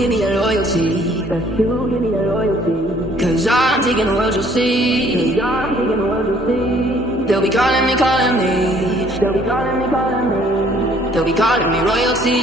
give me that loyalty. That you give me that loyalty. 'Cause I'm taking the world, you'll see. 'Cause I'm taking the world, you'll see. They'll be calling me, calling me. They'll be calling me, calling me. They'll be calling me royalty.